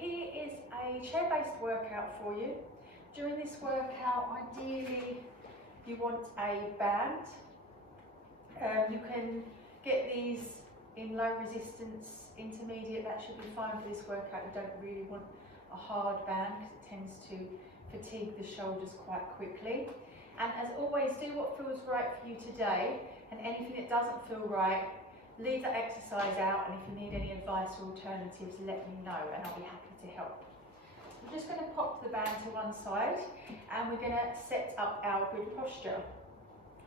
here is a chair-based workout for you. During this workout, ideally you want a band. You can get these in low resistance, intermediate, that should be fine for this workout. You don't really want a hard band because it tends to fatigue the shoulders quite quickly. And as always, do what feels right for you today, and anything that doesn't feel right, leave that exercise out, and if you need any advice or alternatives, let me know and I'll be happy to help. I'm just going to pop the band to one side and we're going to set up our good posture.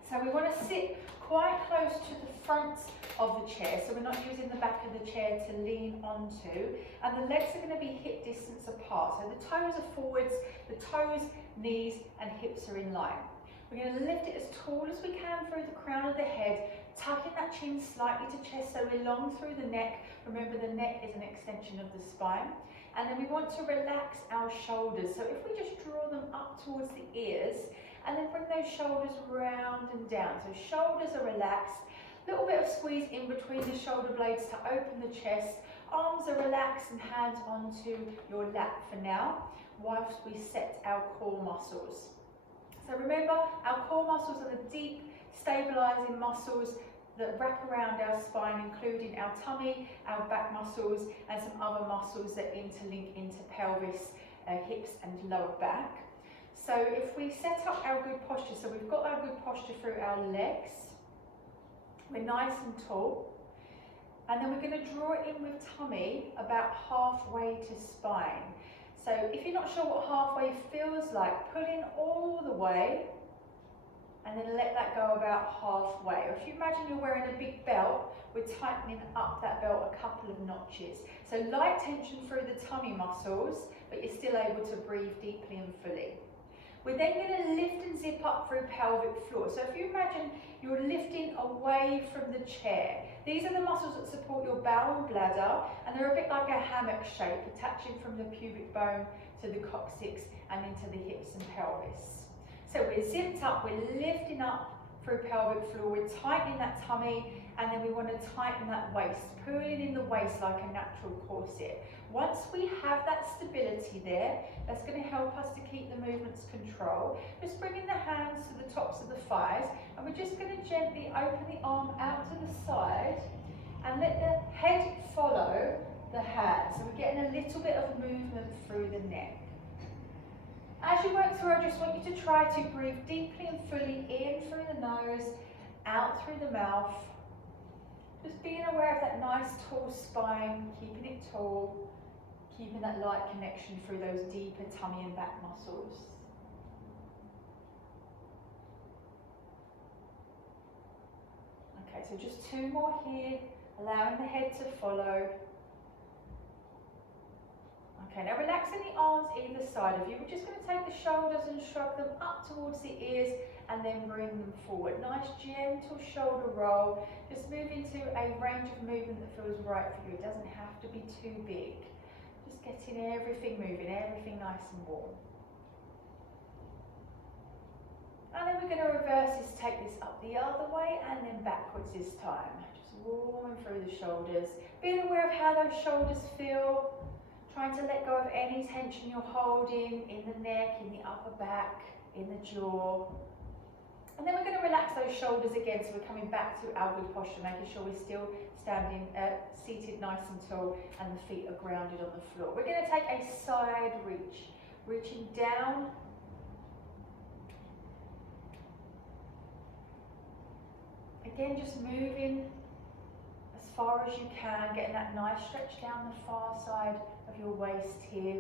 So we want to sit quite close to the front of the chair, so we're not using the back of the chair to lean onto, and the legs are going to be hip distance apart. So the toes are forwards, the toes, knees and hips are in line. We're going to lift it as tall as we can through the crown of the head, tucking that chin slightly to chest so we're long through the neck. Remember, the neck is an extension of the spine. And then we want to relax our shoulders. So if we just draw them up towards the ears and then bring those shoulders round and down. So shoulders are relaxed, a little bit of squeeze in between the shoulder blades to open the chest. Arms are relaxed and hands onto your lap for now, whilst we set our core muscles. So remember, our core muscles are the deep, stabilising muscles that wrap around our spine, including our tummy, our back muscles, and some other muscles that interlink into pelvis, hips and lower back. So if we set up our good posture, so we've got our good posture through our legs, we're nice and tall, and then we're going to draw it in with tummy about halfway to spine. So if you're not sure what halfway feels like, pull in all the way and then let that go about halfway. Or if you imagine you're wearing a big belt, we're tightening up that belt a couple of notches. So light tension through the tummy muscles, but you're still able to breathe deeply and fully. We're then going to lift and zip up through pelvic floor. So if you imagine you're lifting away from the chair, these are the muscles that support your bowel and bladder, and they're a bit like a hammock shape, attaching from the pubic bone to the coccyx and into the hips and pelvis. So we're zipped up, we're lifting up through pelvic floor, we're tightening that tummy, and then we want to tighten that waist, pulling in the waist like a natural corset. Once we have that stability there, that's going to help us to keep the movements control. Just bringing the hands to the tops of the thighs, and we're just going to gently open the arm out to the side and let the head follow the hands. So we're getting a little bit of movement through the neck. As you work through, I just want you to try to breathe deeply and fully in through the nose, out through the mouth. Just being aware of that nice tall spine, keeping it tall, keeping that light connection through those deeper tummy and back muscles. Okay, so just two more here, allowing the head to follow. Okay, now relaxing the arms either side of you. We're just going to take the shoulders and shrug them up towards the ears and then bring them forward. Nice gentle shoulder roll. Just move into a range of movement that feels right for you. It doesn't have to be too big. Just getting everything moving, everything nice and warm. And then we're going to reverse this, take this up the other way and then backwards this time. Just warming through the shoulders. Being aware of how those shoulders feel. Trying to let go of any tension you're holding in the neck, in the upper back, in the jaw. And then we're going to relax those shoulders again, so we're coming back to our good posture, making sure we're still standing, seated nice and tall, and the feet are grounded on the floor. We're going to take a side reach, reaching down. Again, just moving as far as you can, getting that nice stretch down the far side of your waist here.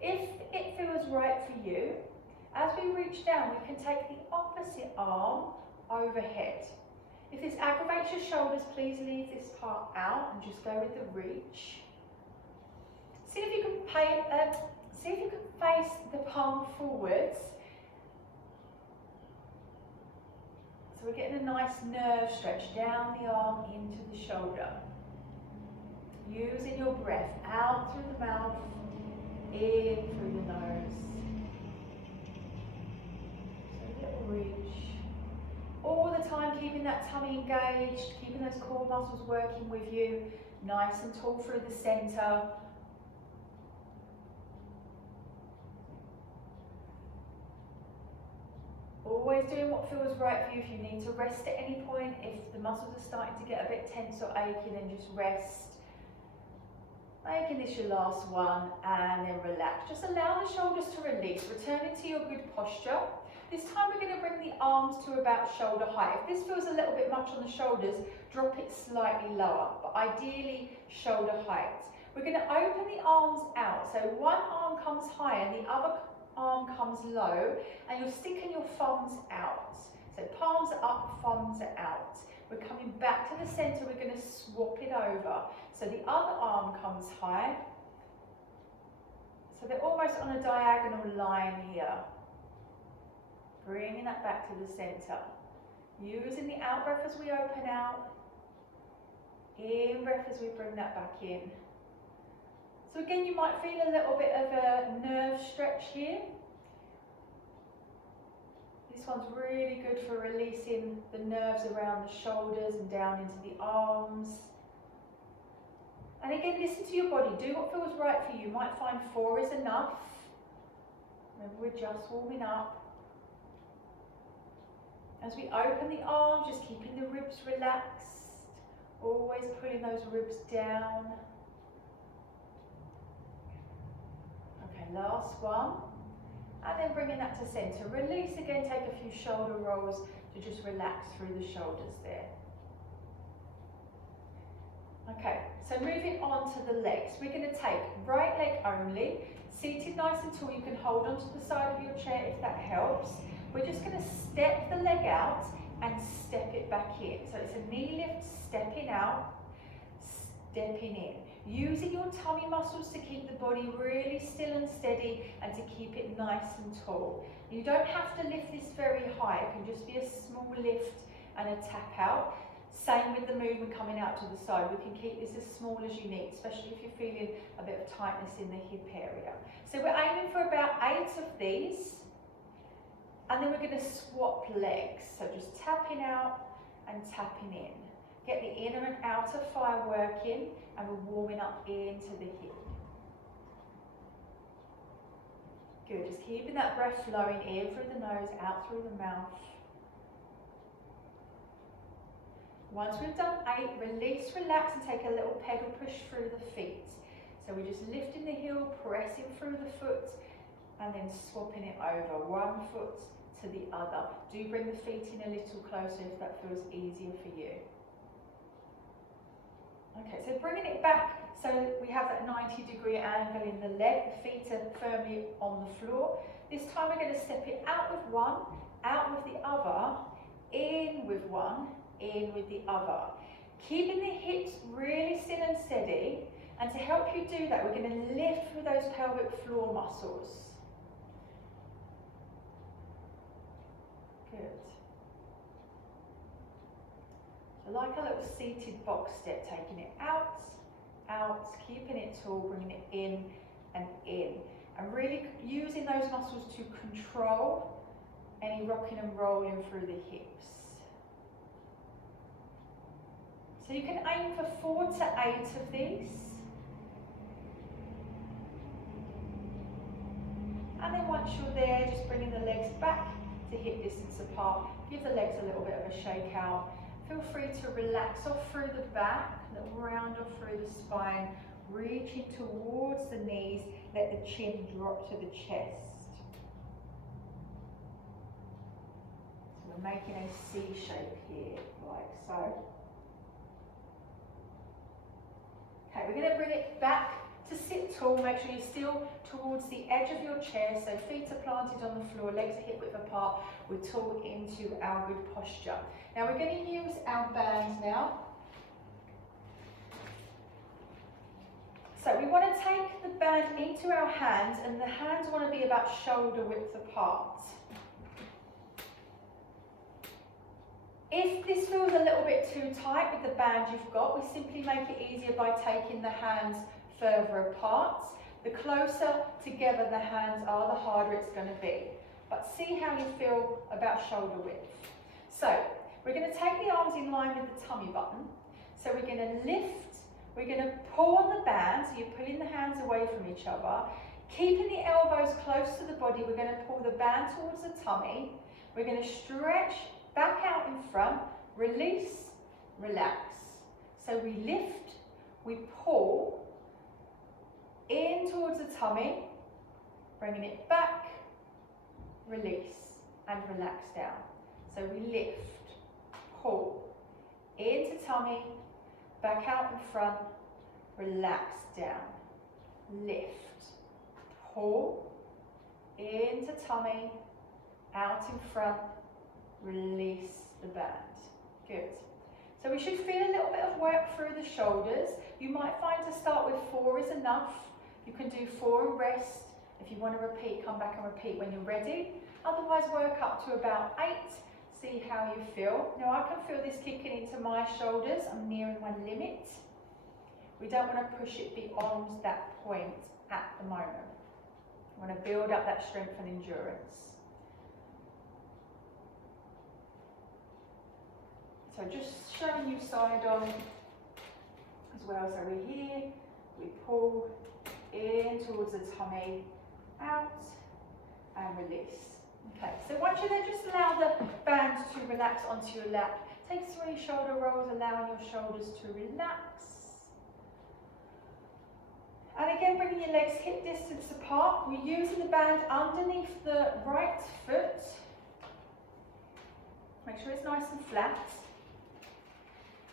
If it feels right for you, as we reach down, we can take the opposite arm overhead. If this aggravates your shoulders, please leave this part out and just go with the reach. See if you can face the palm forwards. So we're getting a nice nerve stretch down the arm into the shoulder. Using your breath out through the mouth, in through the nose. So a little reach. All the time keeping that tummy engaged, keeping those core muscles working with you, nice and tall through the center. always doing what feels right for you. If you need to rest at any point, if the muscles are starting to get a bit tense or aching, then just rest. Making this your last one, and then relax. Just allow the shoulders to release. Return into your good posture. This time we're going to bring the arms to about shoulder height. If this feels a little bit much on the shoulders, drop it slightly lower, but ideally shoulder height. We're going to open the arms out. So one arm comes high and the other arm comes low, and you're sticking your thumbs out. So palms are up, thumbs are out. We're coming back to the center, we're going to swap it over. So the other arm comes high. So they're almost on a diagonal line here. Bringing that back to the center. Using the out breath as we open out. In breath as we bring that back in. So again, you might feel a little bit of a nerve stretch here. This one's really good for releasing the nerves around the shoulders and down into the arms. And again, listen to your body. Do what feels right for you. You might find 4 is enough. Remember, we're just warming up. As we open the arms, just keeping the ribs relaxed. Always pulling those ribs down. Okay, last one. And then bringing that to center. Release again, take a few shoulder rolls to just relax through the shoulders there. Okay, so moving on to the legs. We're going to take right leg only, seated nice and tall. You can hold onto the side of your chair if that helps. We're just going to step the leg out and step it back in. So it's a knee lift, stepping out, stepping in. Using your tummy muscles to keep the body really still and steady and to keep it nice and tall. You don't have to lift this very high. It can just be a small lift and a tap out. Same with the movement coming out to the side. We can keep this as small as you need, especially if you're feeling a bit of tightness in the hip area. So we're aiming for about 8 of these. And then we're going to swap legs. So just tapping out and tapping in. Get the inner and outer thigh working, and we're warming up into the hip. Good, just keeping that breath flowing in through the nose, out through the mouth. Once we've done 8, release, relax, and take a little pedal push through the feet. So we're just lifting the heel, pressing through the foot, and then swapping it over, one foot to the other. Do bring the feet in a little closer if that feels easier for you. Okay, so bringing it back, so we have that 90-degree angle in the leg, the feet are firmly on the floor. This time we're going to step it out with one, out with the other, in with one, in with the other. Keeping the hips really still and steady, and to help you do that, we're going to lift with those pelvic floor muscles. Good. So like a little seated box step, taking it out, out, keeping it tall, bringing it in and in. And really using those muscles to control any rocking and rolling through the hips. So you can aim for 4 to 8 of these. And then once you're there, just bringing the legs back to hip distance apart. Give the legs a little bit of a shake out. Feel free to relax off through the back, little round off through the spine, reaching towards the knees, let the chin drop to the chest. So we're making a C shape here, like so. Okay, we're going to bring it back to sit tall. Make sure you're still towards the edge of your chair, so feet are planted on the floor, legs are hip width apart. We're tall into our good posture. Now we're going to use our bands now. So we want to take the band into our hands, and the hands want to be about shoulder width apart. If this feels a little bit too tight with the band you've got, we simply make it easier by taking the hands further apart. The closer together the hands are, the harder it's going to be. But see how you feel about shoulder width. So we're going to take the arms in line with the tummy button. So we're going to lift, we're going to pull on the band, so you're pulling the hands away from each other. Keeping the elbows close to the body, we're going to pull the band towards the tummy. We're going to stretch back out in front, release, relax. So we lift, we pull in towards the tummy, bringing it back, release and relax down. So we lift, pull, into tummy, back out in front, relax down, lift, pull, into tummy, out in front, release the band. Good. So we should feel a little bit of work through the shoulders. You might find to start with 4 is enough. You can do 4 and rest. If you want to repeat, come back and repeat when you're ready. Otherwise, work up to about 8. See how you feel. Now I can feel this kicking into my shoulders. I'm nearing my limit. We don't want to push it beyond that point at the moment. I want to build up that strength and endurance. So just showing you side on as well. So we're here, we pull in towards the tummy, out and release. Okay, so once you're there, just allow the band to relax onto your lap. Take 3 shoulder rolls, allowing your shoulders to relax. And again, bringing your legs hip distance apart. We're using the band underneath the right foot. Make sure it's nice and flat.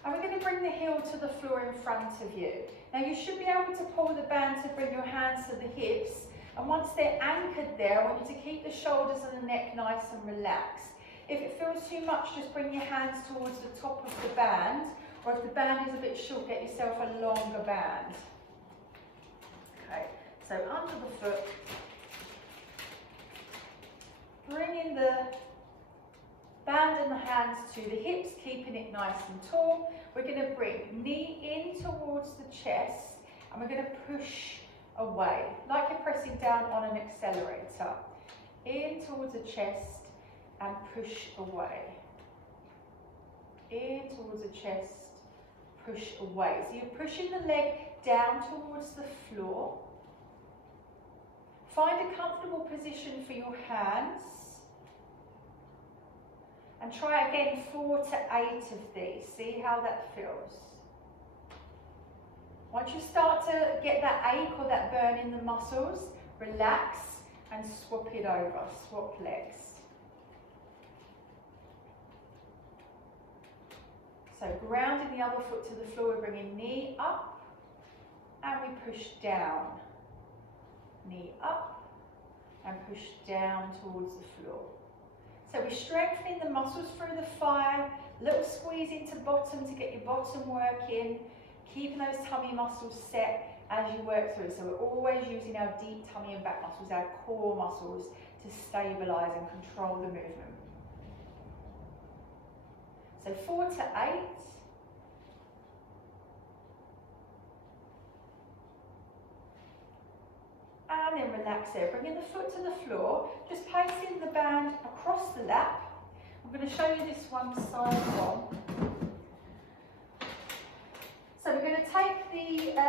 And we're going to bring the heel to the floor in front of you. Now you should be able to pull the band to bring your hands to the hips. And once they're anchored there, I want you to keep the shoulders and the neck nice and relaxed. If it feels too much, just bring your hands towards the top of the band. Or if the band is a bit short, get yourself a longer band. Okay, so under the foot. Bringing the band and the hands to the hips, keeping it nice and tall. We're going to bring knee in towards the chest and we're going to push away, like you're pressing down on an accelerator. In towards the chest and push away. In towards the chest, push away. So you're pushing the leg down towards the floor. Find a comfortable position for your hands. And try again 4 to 8 of these. See how that feels. Once you start to get that ache or that burn in the muscles, relax and swap it over. Swap legs. So grounding the other foot to the floor, we're bringing knee up and we push down. Knee up and push down towards the floor. So we're strengthening the muscles through the thigh, little squeeze into bottom to get your bottom working, keeping those tummy muscles set as you work through. So we're always using our deep tummy and back muscles, our core muscles, to stabilise and control the movement. So 4 to 8. And then relax there, bringing the foot to the floor, just placing the band across the lap. I'm going to show you this one side on. So we're going to take the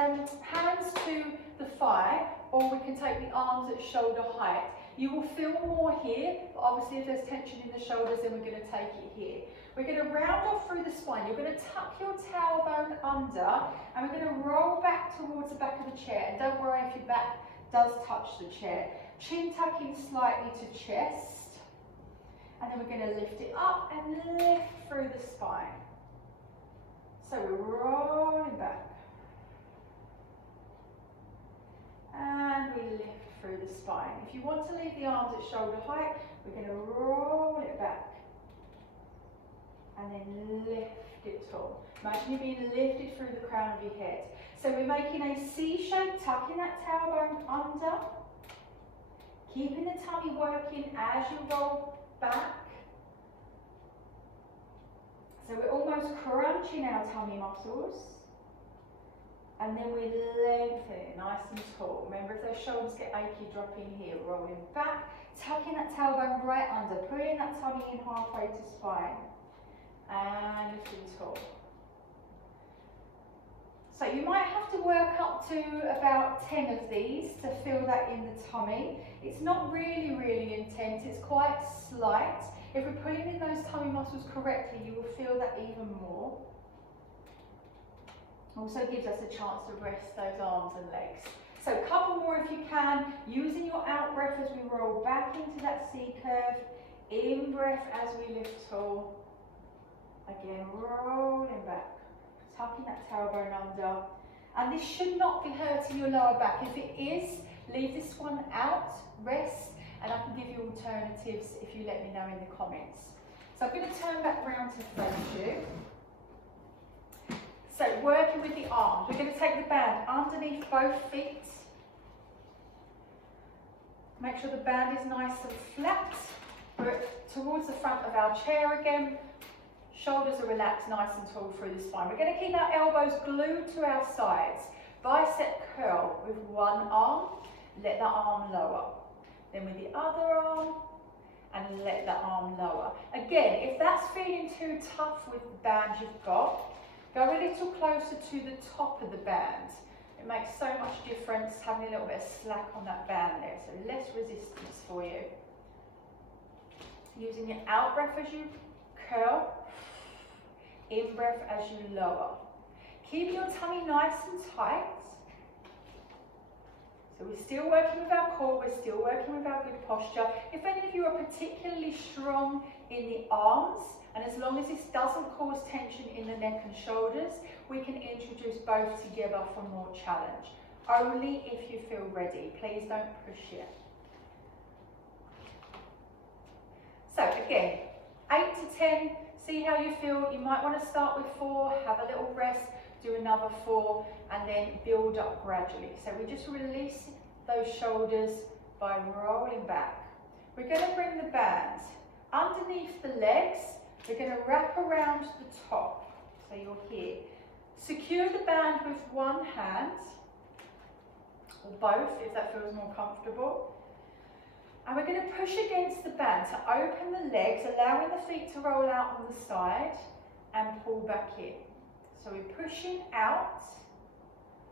hands to the thigh, or we can take the arms at shoulder height. You will feel more here, but obviously if there's tension in the shoulders, then we're going to take it here. We're going to round off through the spine. You're going to tuck your tailbone under, and we're going to roll back towards the back of the chair. And don't worry if your back does touch the chair. Chin tucking slightly to chest, and then we're going to lift it up and lift through the spine. So we're rolling back, and we lift through the spine. If you want to leave the arms at shoulder height, we're going to roll it back, and then lift it tall. Imagine you being lifted through the crown of your head. So we're making a C shape, tucking that tailbone under, keeping the tummy working as you roll back. So we're almost crunching our tummy muscles. And then we lengthen it nice and tall. Remember, if those shoulders get achy, drop in here, rolling back, tucking that tailbone right under, pulling that tummy in halfway to spine. And lifting tall. So you might have to work up to about 10 of these to feel that in the tummy. It's not really intense, it's quite slight. If we're pulling in those tummy muscles correctly, you will feel that even more. Also gives us a chance to rest those arms and legs. So a couple more if you can, using your out breath as we roll back into that C curve. In breath as we lift tall. Again, rolling back, tucking that tailbone under. And this should not be hurting your lower back. If it is, leave this one out, rest, and I can give you alternatives if you let me know in the comments. So I'm going to turn back round to face you. So working with the arms, we're going to take the band underneath both feet. Make sure the band is nice and flat. We're towards the front of our chair again. Shoulders are relaxed, nice and tall through the spine. We're going to keep our elbows glued to our sides. Bicep curl with one arm, let the arm lower. Then with the other arm, and let the arm lower. Again, if that's feeling too tough with the band you've got, go a little closer to the top of the band. It makes so much difference having a little bit of slack on that band there, so less resistance for you. Using your out breath as you curl, in breath as you lower. Keep your tummy nice and tight. So we're still working with our core, we're still working with our good posture. If any of you are particularly strong in the arms, and as long as this doesn't cause tension in the neck and shoulders, we can introduce both together for more challenge. Only if you feel ready. Please don't push yet. So again, 8 to 10, see how you feel. You might want to start with 4, have a little rest, do another 4, and then build up gradually. So we just release those shoulders by rolling back. We're going to bring the band underneath the legs. We're going to wrap around the top, so you're here. Secure the band with one hand, or both if that feels more comfortable. And we're going to push against the band to open the legs, allowing the feet to roll out on the side and pull back in. So we're pushing out,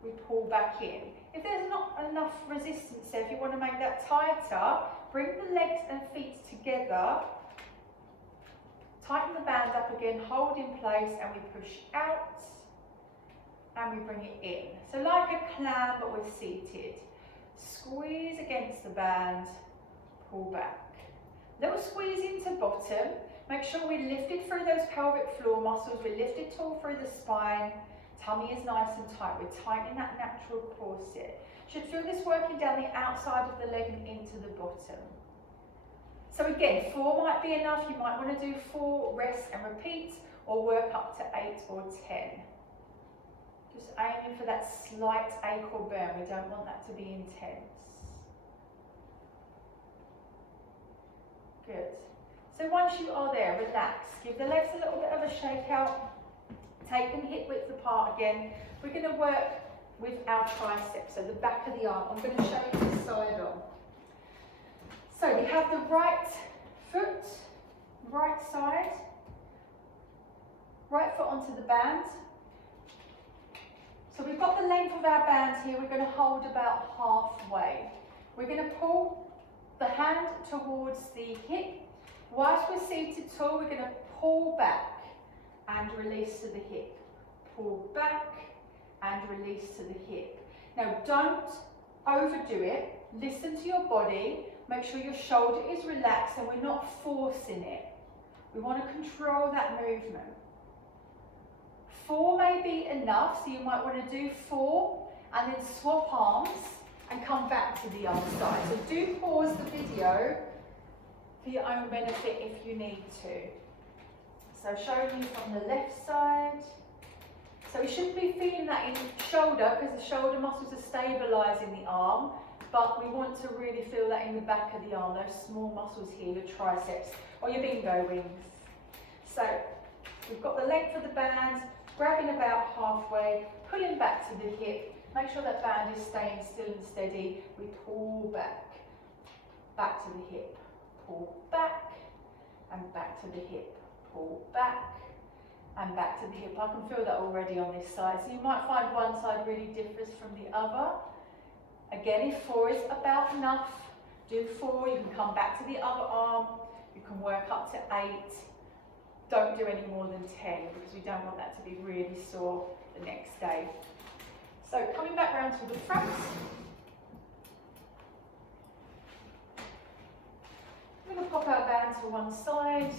we pull back in. If there's not enough resistance there, if you want to make that tighter, bring the legs and feet together. Tighten the band up again, hold in place, and we push out and we bring it in. So like a clam, but we're seated. Squeeze against the band, pull back. Little squeeze into bottom. Make sure we're lifted through those pelvic floor muscles. We're lifted tall through the spine. Tummy is nice and tight. We're tightening that natural corset. Should feel this working down the outside of the leg and into the bottom. So again, 4 might be enough. You might want to do 4, rest and repeat, or work up to 8 or 10. Just aiming for that slight ache or burn. We don't want that to be intense. Good. So once you are there, relax. Give the legs a little bit of a shake out. Take them hip width apart again. We're going to work with our triceps, so the back of the arm. I'm going to show you this side on. So we have the right foot, right side, right foot onto the band. So we've got the length of our band here. We're going to hold about halfway. We're going to pull the hand towards the hip. Whilst we're seated tall, we're going to pull back and release to the hip. Pull back and release to the hip. Now don't overdo it. Listen to your body. Make sure your shoulder is relaxed and we're not forcing it. We want to control that movement. 4 may be enough, so you might want to do 4 and then swap arms and come back to the other side. So do pause the video for your own benefit if you need to. So showing you from the left side. So we shouldn't be feeling that in the shoulder because the shoulder muscles are stabilising the arm, but we want to really feel that in the back of the arm, those small muscles here, your triceps or your bingo wings. So we've got the length of the band, grabbing about halfway, pulling back to the hip. Make sure that band is staying still and steady. We pull back, back to the hip, pull back and back to the hip, pull back and back to the hip. I can feel that already on this side. So you might find one side really differs from the other. Again, if 4 is about enough, do 4. You can come back to the other arm, You can work up to 8. Don't do any more than 10 because we don't want that to be really sore the next day. So coming back round to the front. I'm going to pop our band to one side.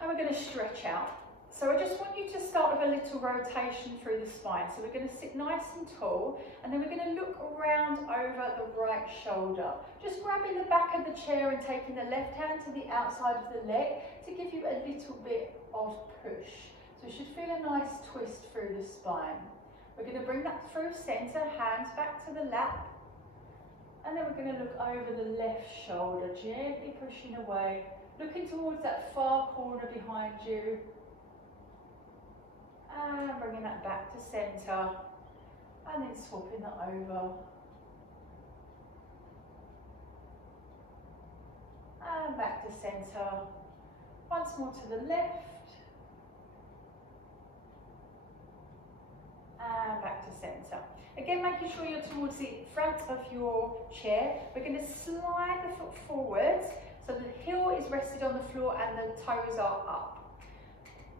And we're going to stretch out. So I just want you to start with a little rotation through the spine. So we're going to sit nice and tall, and then we're going to look around over the right shoulder. Just grabbing the back of the chair and taking the left hand to the outside of the leg to give you a little bit of push. So you should feel a nice twist through the spine. We're going to bring that through centre, hands back to the lap. And then we're going to look over the left shoulder, gently pushing away, looking towards that far corner behind you. And bringing that back to centre, and then swapping that over. And back to centre. Once more to the left. And back to centre. Again, making sure you're towards the front of your chair. We're going to slide the foot forwards so the heel is rested on the floor and the toes are up.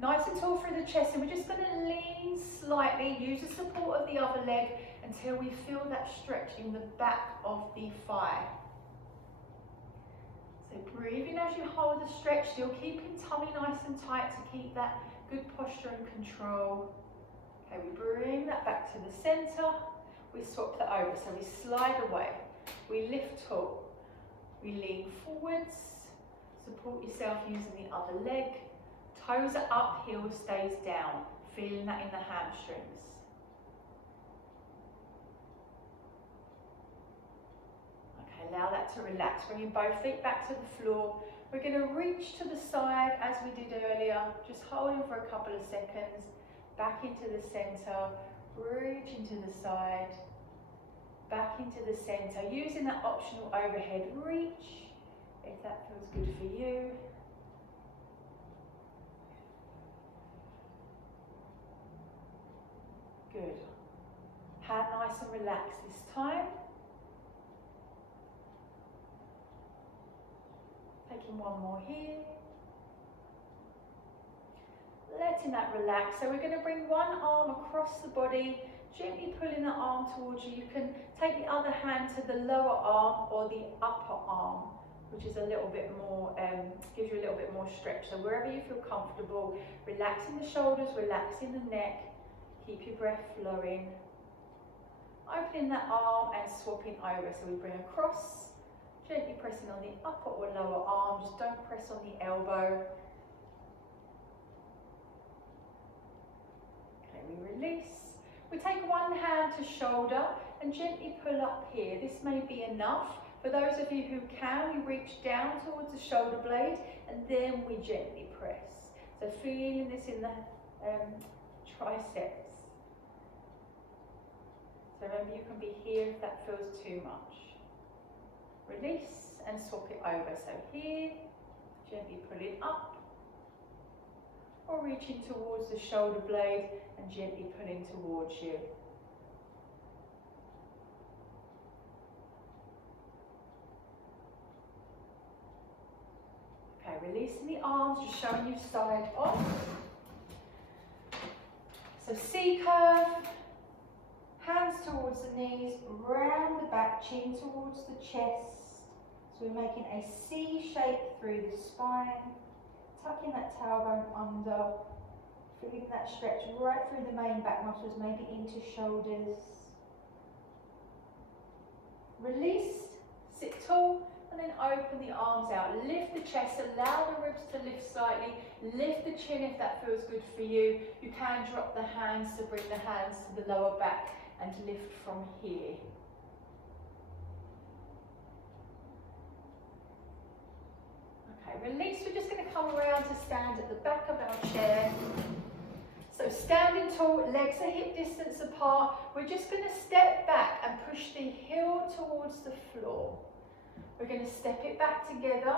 Nice and tall through the chest, and we're just going to lean slightly, use the support of the other leg until we feel that stretch in the back of the thigh. So breathe in as you hold the stretch, still keeping tummy nice and tight to keep that good posture and control. Okay, we bring that back to the centre, we swap that over, so we slide away, we lift tall, we lean forwards, support yourself using the other leg. Toes are up, heel stays down. Feeling that in the hamstrings. Okay, allow that to relax. Bringing both feet back to the floor. We're going to reach to the side as we did earlier. Just holding for a couple of seconds. Back into the centre. Reach into the side. Back into the centre. Using that optional overhead reach, if that feels good for you. Good. Hand nice and relaxed this time. Taking one more here. Letting that relax. So we're going to bring one arm across the body, gently pulling the arm towards you. You can take the other hand to the lower arm or the upper arm, which is a little bit more, gives you a little bit more stretch. So wherever you feel comfortable, relaxing the shoulders, relaxing the neck. Keep your breath flowing. Opening that arm and swapping over. So we bring across, gently pressing on the upper or lower arm. Just don't press on the elbow. Okay, we release. We take one hand to shoulder and gently pull up here. This may be enough. For those of you who can, we reach down towards the shoulder blade and then we gently press. So feeling this in the triceps. So remember, you can be here if that feels too much. Release and swap it over. So here, gently pull it up, or reaching towards the shoulder blade and gently pulling towards you. Okay, releasing the arms, just showing you side off. So C curve. Hands towards the knees, round the back, chin towards the chest. So we're making a C shape through the spine, tucking that tailbone under, feeling that stretch right through the main back muscles, maybe into shoulders. Release, sit tall, and then open the arms out. Lift the chest, allow the ribs to lift slightly. Lift the chin if that feels good for you. You can drop the hands to bring the hands to the lower back and lift from here. Okay, release. We're just going to come around to stand at the back of our chair. So standing tall, legs are hip distance apart. We're just going to step back and push the heel towards the floor. We're going to step it back together,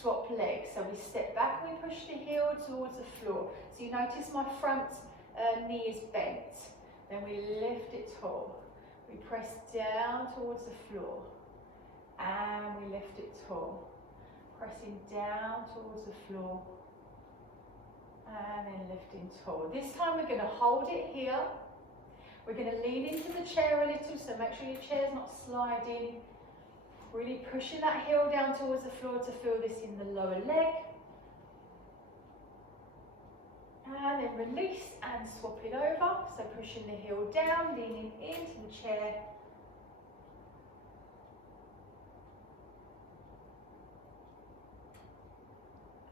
swap legs. So we step back and we push the heel towards the floor. So you notice my front knee is bent. Then we lift it tall. We press down towards the floor. And we lift it tall. pressing down towards the floor. And then lifting tall. This time we're going to hold it here. We're going to lean into the chair a little, so make sure your chair's not sliding. Really pushing that heel down towards the floor to feel this in the lower leg. And then release and swap it over. So pushing the heel down, leaning into the chair.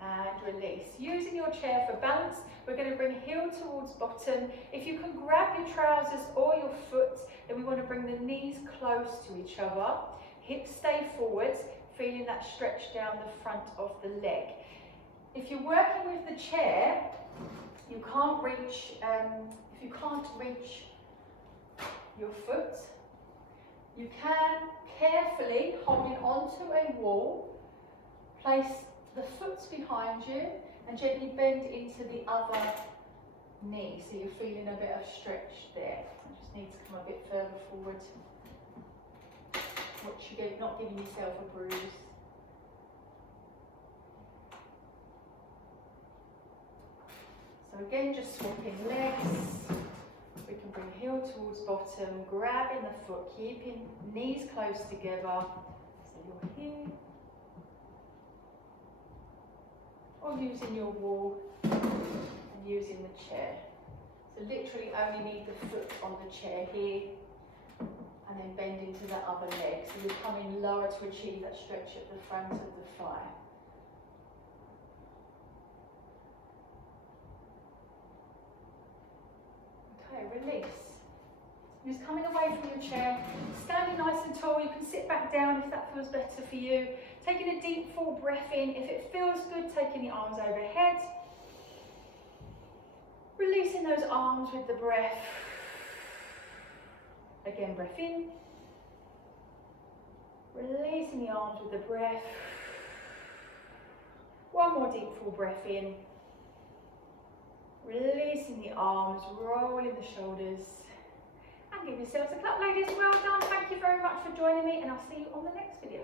And release. Using your chair for balance, we're going to bring heel towards bottom. If you can grab your trousers or your foot, then we want to bring the knees close to each other. Hips stay forwards, feeling that stretch down the front of the leg. If you're working with the chair, you can't reach, if you can't reach your foot, you can carefully, holding onto a wall, place the foot behind you and gently bend into the other knee, so you're feeling a bit of stretch there. You just need to come a bit further forward. Watch you go, not giving yourself a bruise. So again, just swapping legs. We can bring heel towards bottom, grabbing the foot, keeping knees close together. So you're here. Or using your wall and using the chair. So literally only need the foot on the chair here and then bend into the other leg. So you're coming lower to achieve that stretch at the front of the thigh. Okay, release. Just coming away from your chair, standing nice and tall. You can sit back down if that feels better for you. Taking a deep full breath in. If it feels good, taking the arms overhead. Releasing those arms with the breath. Again, breath in. Releasing the arms with the breath. One more deep full breath in. Releasing the arms, rolling the shoulders. And give yourselves a clap, ladies. Well done. Thank you very much for joining me, and I'll see you on the next video.